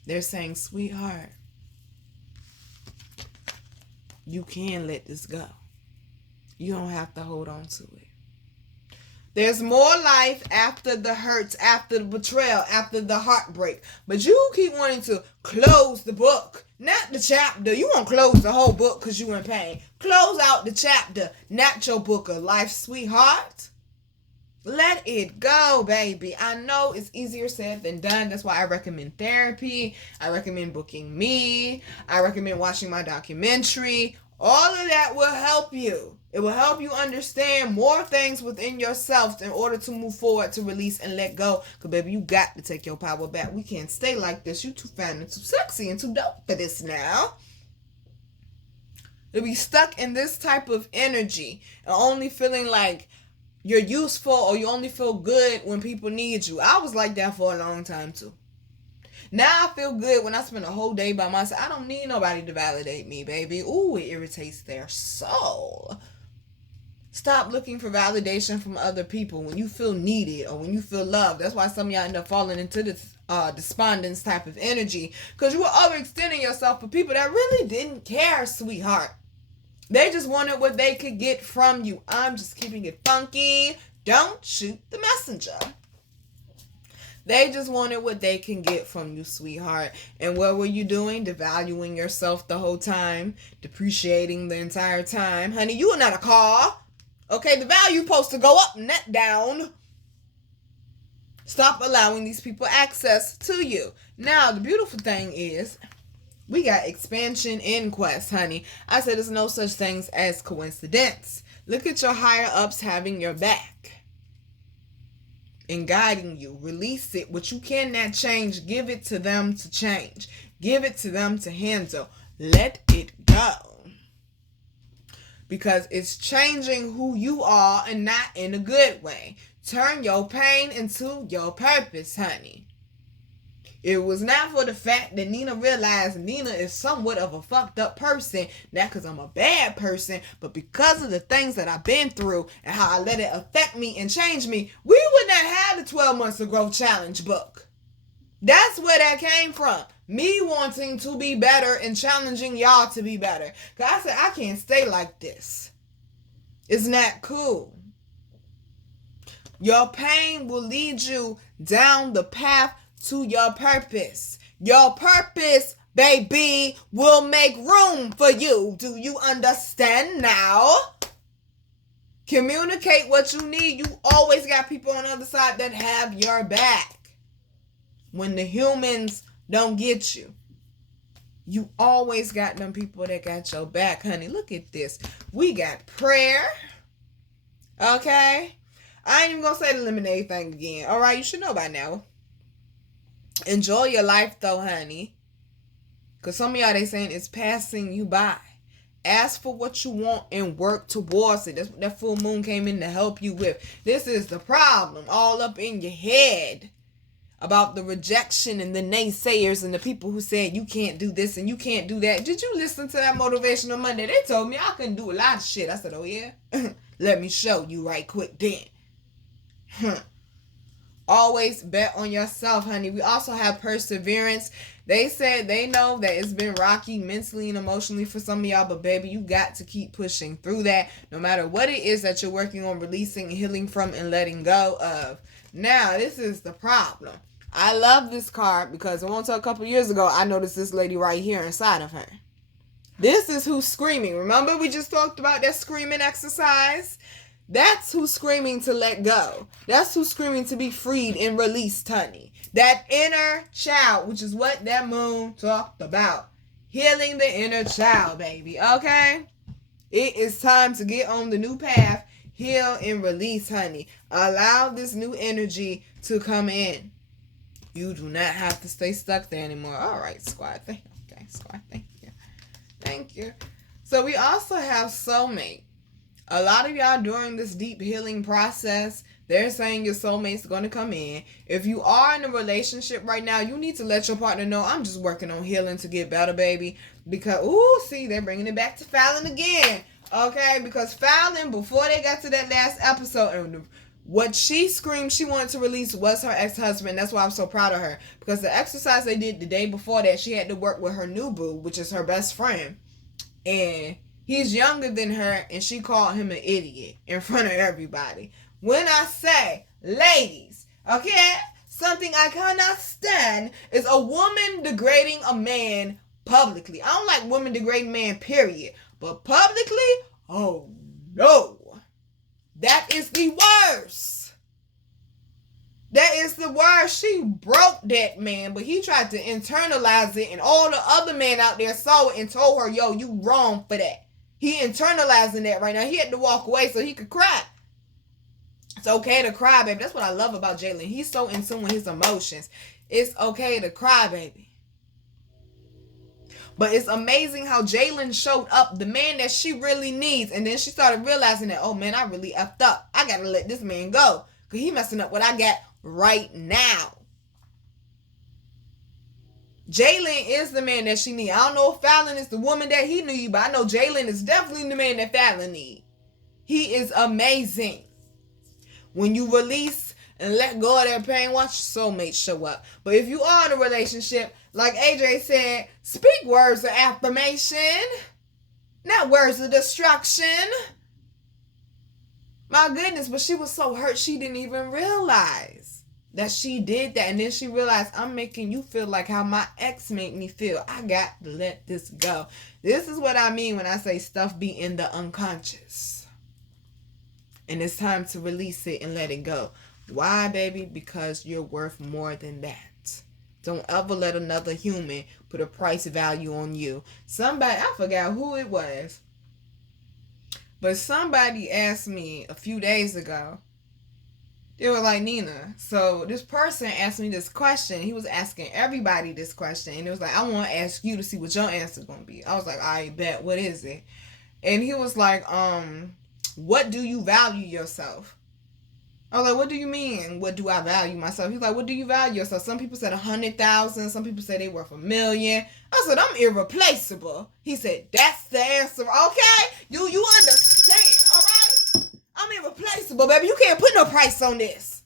They're saying, sweetheart, you can let this go. You don't have to hold on to it. There's more life after the hurts, after the betrayal, after the heartbreak. But you keep wanting to close the book, not the chapter. You won't close the whole book because you're in pain. Close out the chapter, not your book of life, sweetheart. Let it go, baby. I know it's easier said than done. That's why I recommend therapy. I recommend booking me. I recommend watching my documentary. All of that will help you. It will help you understand more things within yourself in order to move forward, to release and let go. Because, baby, you got to take your power back. We can't stay like this. You too fine and too sexy and too dope for this now. To be stuck in this type of energy and only feeling like you're useful or you only feel good when people need you. I was like that for a long time, too. Now I feel good when I spend a whole day by myself. I don't need nobody to validate me, baby. Ooh, it irritates their soul. Stop looking for validation from other people when you feel needed or when you feel loved. That's why some of y'all end up falling into this despondence type of energy. Because you were overextending yourself for people that really didn't care, sweetheart. They just wanted what they could get from you. I'm just keeping it funky. Don't shoot the messenger. They just wanted what they can get from you, sweetheart. And what were you doing? Devaluing yourself the whole time. Depreciating the entire time. Honey, you are not a car. Okay, the value supposed to go up, not down. Stop allowing these people access to you. Now, the beautiful thing is, we got expansion in quest, honey. I said there's no such things as coincidence. Look at your higher ups having your back and guiding you. Release it. What you cannot change, give it to them to change. Give it to them to handle. Let it go. Because it's changing who you are and not in a good way. Turn your pain into your purpose, honey. It was not for the fact that Nina realized Nina is somewhat of a fucked up person. Not because I'm a bad person, but because of the things that I've been through and how I let it affect me and change me. We wouldn't have had the 12 Months of Growth Challenge book. That's where that came from. Me wanting to be better and challenging y'all to be better. Because I said, I can't stay like this. It's not cool. Your pain will lead you down the path to your purpose. Your purpose, baby, will make room for you. Do you understand now? Communicate what you need. You always got people on the other side that have your back. When the humans don't get you, you always got them people that got your back, honey. Look at this. We got prayer. Okay? I ain't even gonna say the lemonade thing again. Alright, you should know by now. Enjoy your life though, honey. Because some of y'all, they saying it's passing you by. Ask for what you want and work towards it. That's what that full moon came in to help you with. This is the problem. All up in your head. About the rejection and the naysayers and the people who said you can't do this and you can't do that. Did you listen to that motivational Monday? They told me I couldn't do a lot of shit. I said, oh yeah? Let me show you right quick then. Always bet on yourself, honey. We also have perseverance. They said they know that it's been rocky mentally and emotionally for some of y'all, but baby, you got to keep pushing through that no matter what it is that you're working on releasing and healing from and letting go of. Now, this is the problem. I love this card because a couple years ago, I noticed this lady right here inside of her. This is who's screaming. Remember we just talked about that screaming exercise? That's who's screaming to let go. That's who's screaming to be freed and released, honey. That inner child, which is what that moon talked about. Healing the inner child, baby. Okay? It is time to get on the new path. Heal and release, honey. Allow this new energy to come in. You do not have to stay stuck there anymore. All right, squad. Okay, squad. Thank you. Thank you. So we also have soulmate. A lot of y'all during this deep healing process, they're saying your soulmate's going to come in. If you are in a relationship right now, you need to let your partner know, I'm just working on healing to get better, baby. Because, see, they're bringing it back to Fallon again. Okay? Because Fallon, before they got to that last episode, what she screamed she wanted to release was her ex-husband. That's why I'm so proud of her. Because the exercise they did the day before that, she had to work with her new boo, which is her best friend. And he's younger than her, and she called him an idiot in front of everybody. When I say, ladies, okay, something I cannot stand is a woman degrading a man publicly. I don't like women degrading man, period. But publicly, oh no. That is the worst. That is the worst. She broke that man, but he tried to internalize it, and all the other men out there saw it and told her, yo, you wrong for that. He internalizing that right now. He had to walk away so he could cry. It's okay to cry, baby. That's what I love about Jalen. He's so in tune with his emotions. It's okay to cry, baby. But it's amazing how Jalen showed up, the man that she really needs. And then she started realizing that, oh man, I really effed up. I got to let this man go. Because he messing up what I got right now. Jalen is the man that she needs. I don't know if Fallon is the woman that he needs, but I know Jalen is definitely the man that Fallon needs. He is amazing. When you release and let go of that pain, watch your soulmate show up. But if you are in a relationship, like AJ said, speak words of affirmation, not words of destruction. My goodness, but she was so hurt she didn't even realize that she did that. And then she realized, I'm making you feel like how my ex made me feel. I got to let this go. This is what I mean when I say stuff be in the unconscious. And it's time to release it and let it go. Why, baby? Because you're worth more than that. Don't ever let another human put a price value on you. Somebody, I forgot who it was, but somebody asked me a few days ago. They were like, Nina, so this person asked me this question. He was asking everybody this question. And it was like, I want to ask you to see what your answer is going to be. I was like, I bet. What is it? And he was like, what do you value yourself? I was like, what do you mean? What do I value myself? He's like, what do you value yourself? Some people said 100,000. Some people say they worth $1 million. I said, I'm irreplaceable. He said, that's the answer. Okay? You understand, all right? I'm irreplaceable, baby. You can't put no price on this.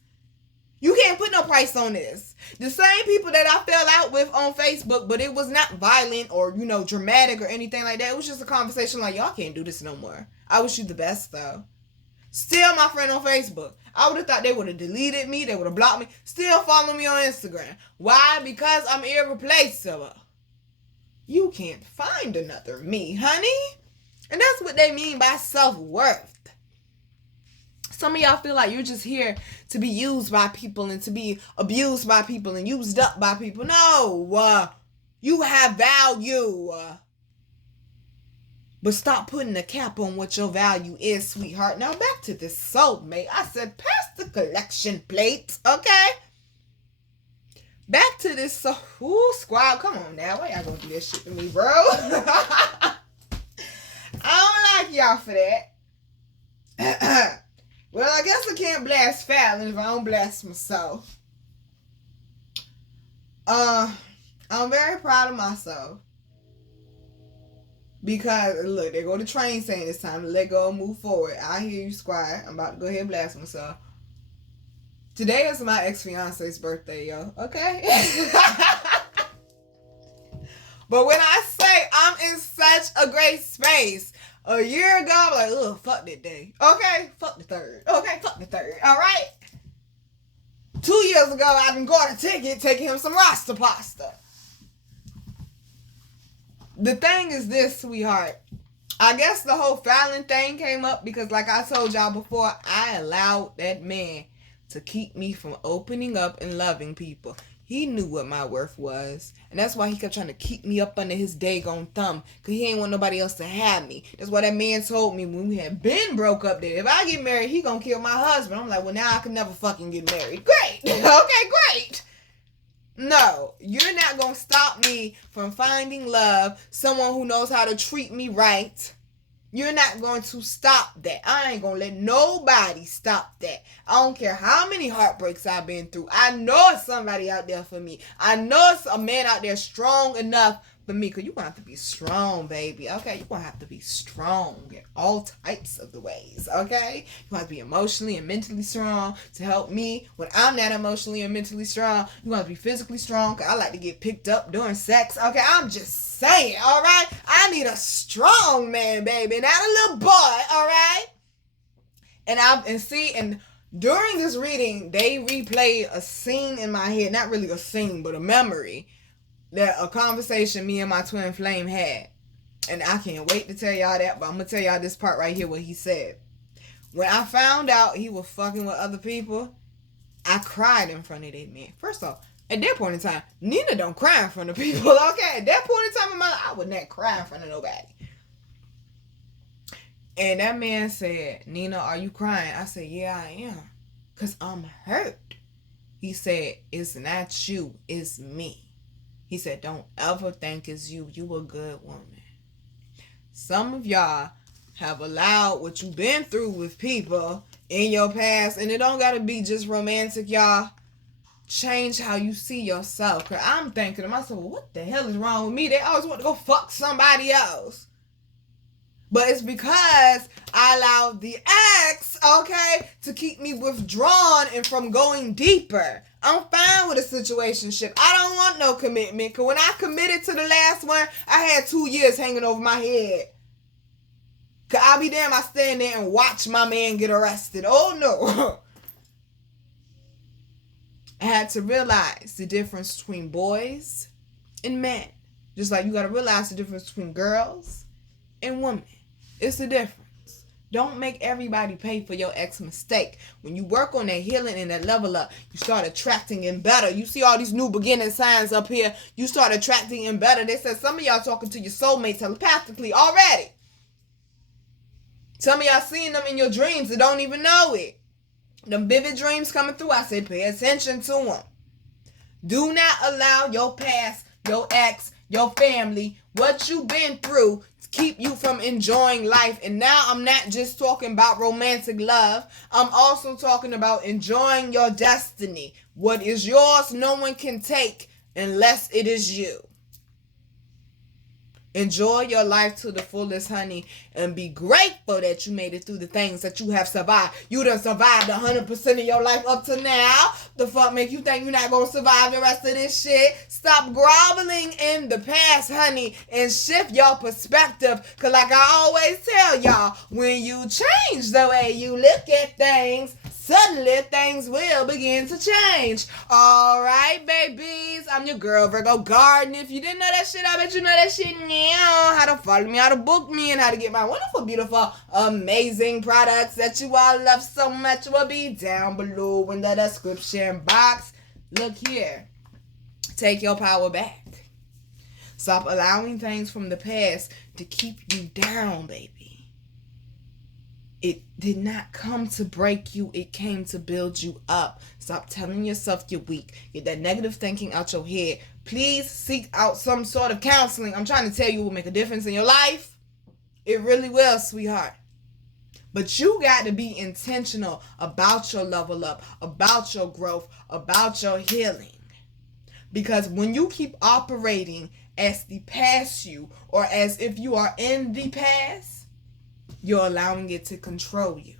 You can't put no price on this. The same people that I fell out with on Facebook, but it was not violent or, dramatic or anything like that. It was just a conversation like, y'all can't do this no more. I wish you the best, though. Still my friend on Facebook. I would have thought they would have deleted me. They would have blocked me. Still follow me on Instagram. Why? Because I'm irreplaceable. You can't find another me, honey. And that's what they mean by self-worth. Some of y'all feel like you're just here to be used by people and to be abused by people and used up by people. No. You have value. But stop putting a cap on what your value is, sweetheart. Now back to this soulmate. I said, pass the collection plate, okay? Back to this squad. Come on now. Why y'all gonna do this shit to me, bro? I don't like y'all for that. Well, I guess I can't blast Fallon if I don't blast myself. I'm very proud of myself. Because, look, there go the train saying it's time to let go and move forward. I hear you, squad. I'm about to go ahead and blast myself. Today is my ex-fiance's birthday, yo. Okay? But when I say I'm in such a great space, a year ago, I'm like, ugh, fuck that day. Okay? Fuck the third. Okay? Fuck the third. All right? 2 years ago, I done got a ticket taking him some Rasta pasta. The thing is this, sweetheart. I guess the whole Fallon thing came up because, like I told y'all before, I allowed that man to keep me from opening up and loving people. He knew what my worth was. And that's why he kept trying to keep me up under his daggone thumb. Because he ain't want nobody else to have me. That's why that man told me when we had been broke up that if I get married, he gonna kill my husband. I'm like, well, now I can never fucking get married. Great. Okay, great. No, you're not going to stop me from finding love, someone who knows how to treat me right. You're not going to stop that. I ain't going to let nobody stop that. I don't care how many heartbreaks I've been through. I know it's somebody out there for me. I know it's a man out there strong enough for me. Because you're going to have to be strong, baby. Okay? You're going to have to be strong in all types of the ways. Okay? You have to be emotionally and mentally strong to help me when I'm not emotionally and mentally strong. You want to be physically strong because I like to get picked up during sex. Okay? I'm just saying. All right? I need a strong man, baby. Not a little boy. All right? And during this reading, they replayed a scene in my head. Not really a scene, but a memory. That a conversation me and my twin flame had. And I can't wait to tell y'all that, but I'm going to tell y'all this part right here, what he said. When I found out he was fucking with other people, I cried in front of that man. First off, at that point in time, Nina don't cry in front of people, okay? At that point in time in my life, I would not cry in front of nobody. And that man said, Nina, are you crying? I said, yeah, I am. Because I'm hurt. He said, it's not you, it's me. He said, don't ever think it's you. You a good woman. Some of y'all have allowed what you've been through with people in your past, and it don't got to be just romantic, y'all. Change how you see yourself. Because I'm thinking to myself, well, what the hell is wrong with me? They always want to go fuck somebody else. But it's because I allowed the ex, okay, to keep me withdrawn and from going deeper. I'm fine with a situationship. I don't want no commitment. Because when I committed to the last one, I had 2 years hanging over my head. Because I'll be damn, I stand there and watch my man get arrested. Oh, no. I had to realize the difference between boys and men. Just like you got to realize the difference between girls and women. It's the difference. Don't make everybody pay for your ex mistake. When you work on that healing and that level up, you start attracting in better. You see all these new beginning signs up here. You start attracting in better. They said some of y'all talking to your soulmate telepathically already. Some of y'all seeing them in your dreams and don't even know it. Them vivid dreams coming through, I said pay attention to them. Do not allow your past, your ex, your family, what you've been through keep you from enjoying life. And now I'm not just talking about romantic love. I'm also talking about enjoying your destiny. What is yours, no one can take unless it is you. Enjoy your life to the fullest, honey, and be grateful that you made it through the things that you have survived. You done survived 100% of your life up to now. The fuck make you think you're not going to survive the rest of this shit? Stop groveling in the past, honey, and shift your perspective. Because like I always tell y'all, when you change the way you look at things, suddenly things will begin to change. All right, babies. I'm your girl, Virgo Garden. If you didn't know that shit, I bet you know that shit now. How to follow me, how to book me, and how to get my wonderful, beautiful, amazing products that you all love so much will be down below in the description box. Look here. Take your power back. Stop allowing things from the past to keep you down, baby. It did not come to break you. It came to build you up. Stop telling yourself you're weak. Get that negative thinking out your head. Please seek out some sort of counseling. I'm trying to tell you it will make a difference in your life. It really will, sweetheart. But you got to be intentional about your level up, about your growth, about your healing. Because when you keep operating as the past you, or as if you are in the past, you're allowing it to control you.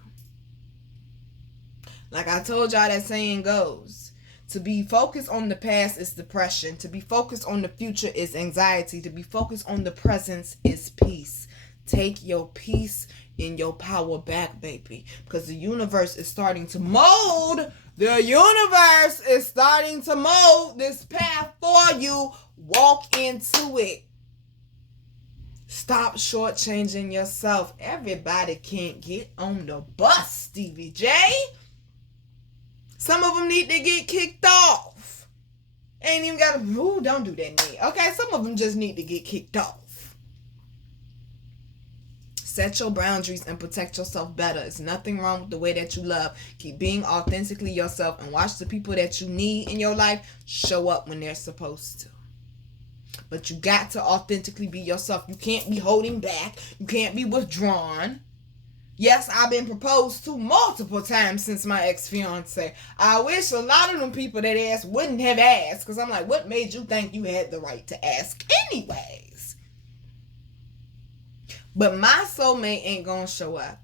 Like I told y'all, that saying goes, to be focused on the past is depression. To be focused on the future is anxiety. To be focused on the present is peace. Take your peace and your power back, baby. Because the universe is starting to mold. The universe is starting to mold this path for you. Walk into it. Stop shortchanging yourself. Everybody can't get on the bus, Stevie J. Some of them need to get kicked off. Ain't even got to, ooh, don't do that, Nick. Okay, some of them just need to get kicked off. Set your boundaries and protect yourself better. It's nothing wrong with the way that you love. Keep being authentically yourself and watch the people that you need in your life show up when they're supposed to. But you got to authentically be yourself. You can't be holding back. You can't be withdrawn. Yes, I've been proposed to multiple times since my ex-fiance. I wish a lot of them people that asked wouldn't have asked. Because I'm like, what made you think you had the right to ask anyways? But my soulmate ain't going to show up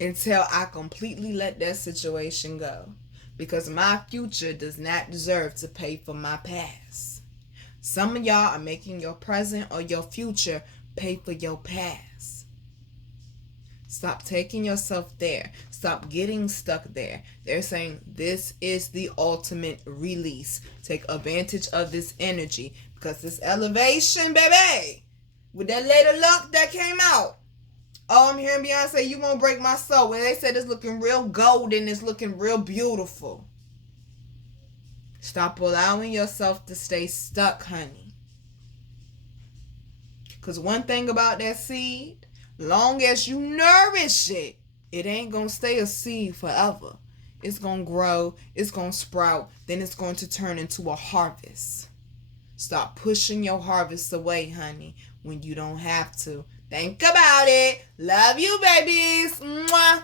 until I completely let that situation go. Because my future does not deserve to pay for my past. Some of y'all are making your present or your future pay for your past. Stop taking yourself there. Stop getting stuck there. They're saying this is the ultimate release. Take advantage of this energy because this elevation, baby, with that Lady Luck that came out. Oh, I'm hearing Beyonce, you won't break my soul. When they said it's looking real golden, it's looking real beautiful. Stop allowing yourself to stay stuck, honey. Because one thing about that seed, long as you nourish it, it ain't going to stay a seed forever. It's going to grow, it's going to sprout, then it's going to turn into a harvest. Stop pushing your harvest away, honey, when you don't have to. Think about it. Love you, babies. Mwah.